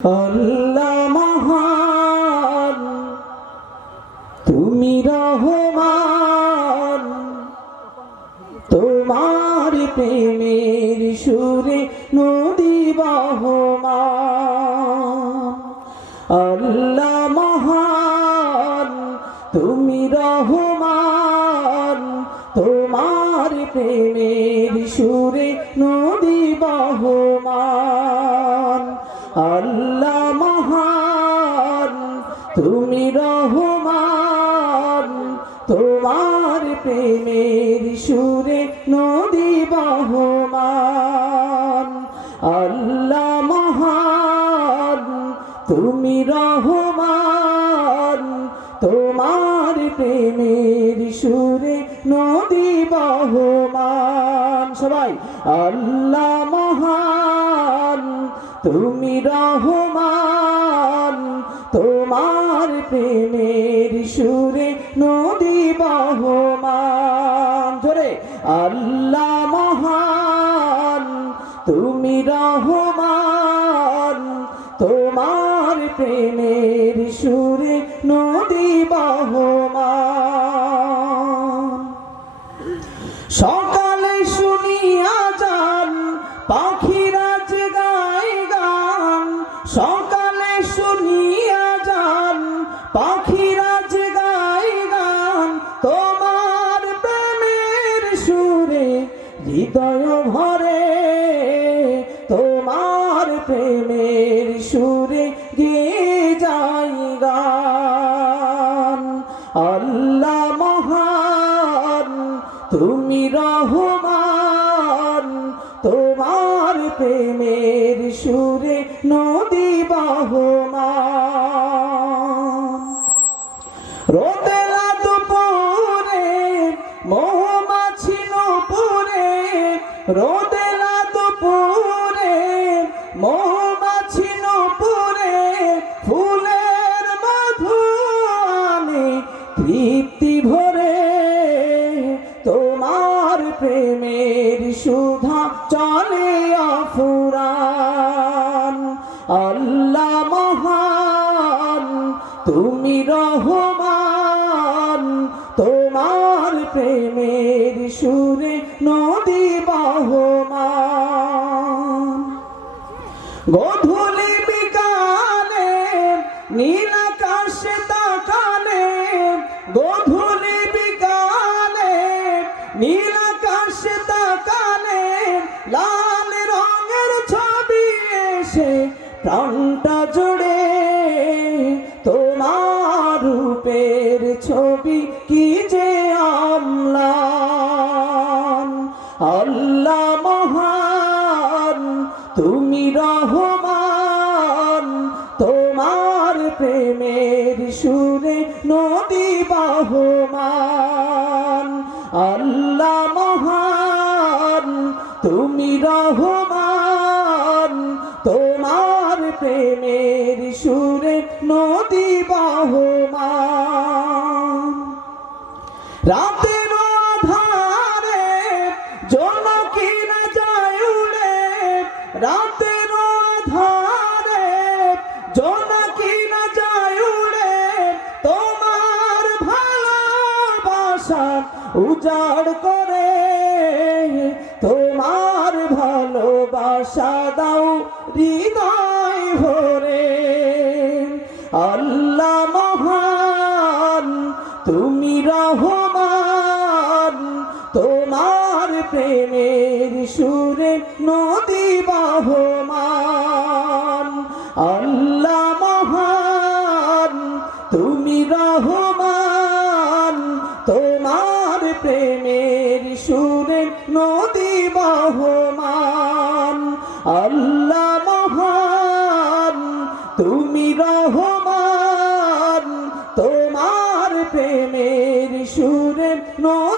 আল্লাহ মহান, তুমি রহমান, তোমার প্রেমের সুরে নদী বহমান। আল্লাহ মহান, তুমি রহমান, তোমার প্রেমের সুরে নদী বহমান। আল্লাহ মহান, তুমি রহমান, তোমার প্রেমের সুরে নদী বহমান। আল্লাহ মহান, তুমি রহমান, তোমার প্রেমের সুরে নদী বহমান। সবাই আল্লাহ মহান, তুমি রহমান, তোমার প্রেমের সুরে নদী বহমান। জোরে আল্লাহ মহান, তুমি রহমান, তোমার প্রেমের সুরে নদী বহমান। সকালে শুনিয়া যান পাখিরা যে গায় গান, সকালে শুনিয়া যান পাখিরা যে গায় গান, তোমার প্রেমের সুরে হৃদয় ভরে, তোমার প্রেমের সুরে গেয়ে যায় গান। আল্লাহ মহান, তুমি রহমান, তোমার প্রেমের সুরে নদী বহমান। রোদেলা দুপুরে মৌমাছি নুপুরে, রোদেলা দুপুরে মৌমাছি নুপুরে, ফুলের মধু আনে তৃপ্তি ভরে, তোমার প্রেমের সুধা চলে অফুরান। আল্লাহ মহান, তুমি রহমান, তোমার প্রেমের সুরে নদী বহমান। গধূলি বিকালে নীল আকাশে তাকালে, গধূলি বিকালে নীল আকাশে তাকালে, লাল রঙের ছবি এসে প্রাণটা জুড়ে, তোমার রূপের ছবি কি যে অম্লান। আল্লাহ মহান, তুমি রহমান, তোমার প্রেমের সুরে নদী বহমান। আল্লাহ মহান, তুমি রহমান, তোমার প্রেমের সুরে নদী বহমান। রাতের আধারে জোনাকি না যায় উড়ে, রাতের আধারে জোনাকি না যায় উড়ে, তোমার ভালোবাসা উজাড় করে, তোমার ভালোবাসা দাও হৃদয় ভরে। আল্লাহ মহান, তুমি রহমান, তোমার প্রেমের সুরে নদী বহমান। আল্লাহ মহান, তুমি রহমান, তোমার প্রেমের সুরে নদী বহমান। আল্লাহ মহান, তুমি রহমান, তোমার প্রেমের সুরে নদী